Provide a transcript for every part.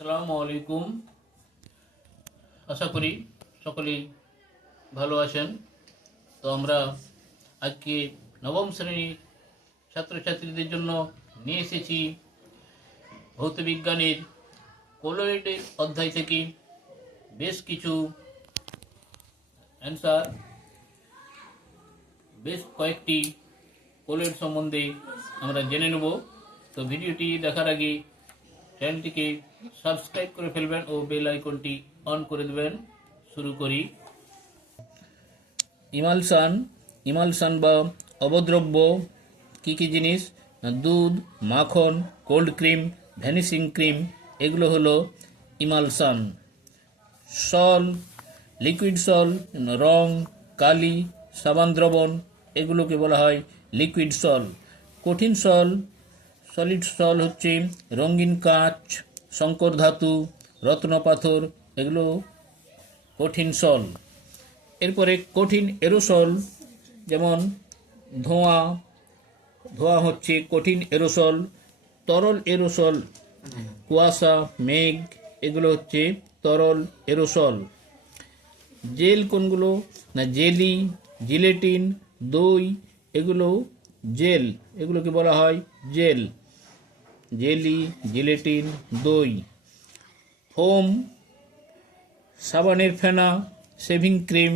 আসসালামু আলাইকুম। আশা করি সকলেই ভালো আছেন। তো আমরা আজকে নবম শ্রেণীর ছাত্রছাত্রীদের জন্য নিয়ে এসেছি ভৌতবিজ্ঞানের কোলয়েডের অধ্যায় থেকে বেশ কিছু অ্যান্সার, বেশ কয়েকটি কোলয়েড সম্বন্ধে আমরা জেনে নেব। তো ভিডিওটি দেখার আগে চ্যানেলটিকে সাবস্ক্রাইব করে ফেলবেন ও বেল আইকনটি অন করে দেবেন। শুরু করি। ইমালসান বা অবদ্রব্য কী কী জিনিস? দুধ, মাখন, কোল্ড ক্রিম, ভ্যানিশিং ক্রিম, এগুলো হলো ইমালসান। সল, লিকুইড সল, রং, কালি, সাবান দ্রবণ, এগুলোকে বলা হয় লিকুইড সল। কঠিন সল, সলিড সল হচ্ছে রঙিন কাঁচ, সংকর ধাতু, রত্নপাথর, এগুলো কঠিন সল। এরপরে কঠিন এরোসল, যেমন ধোঁয়া হচ্ছে কঠিন এরোসল। তরল এরোসল, কুয়াশা, মেঘ, এগুলো হচ্ছে তরল এরোসল। জেল কোনগুলো? না, জেলি, জিলেটিন, দই, এগুলো জেল, এগুলোকে বলা হয় জেল। জেলি, জিলেটিন, দই। ফোম, সাবানের ফেনা, শেভিং ক্রিম,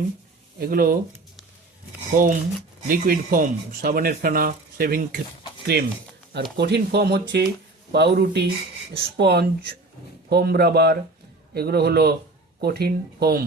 এগুলো ফোম, লিকুইড ফোম, সাবানের ফেনা, শেভিং ক্রিম। আর কঠিন ফোম হচ্ছে পাউরুটি, স্পঞ্জ, ফোম রাবার, এগুলো হলো কঠিন ফোম।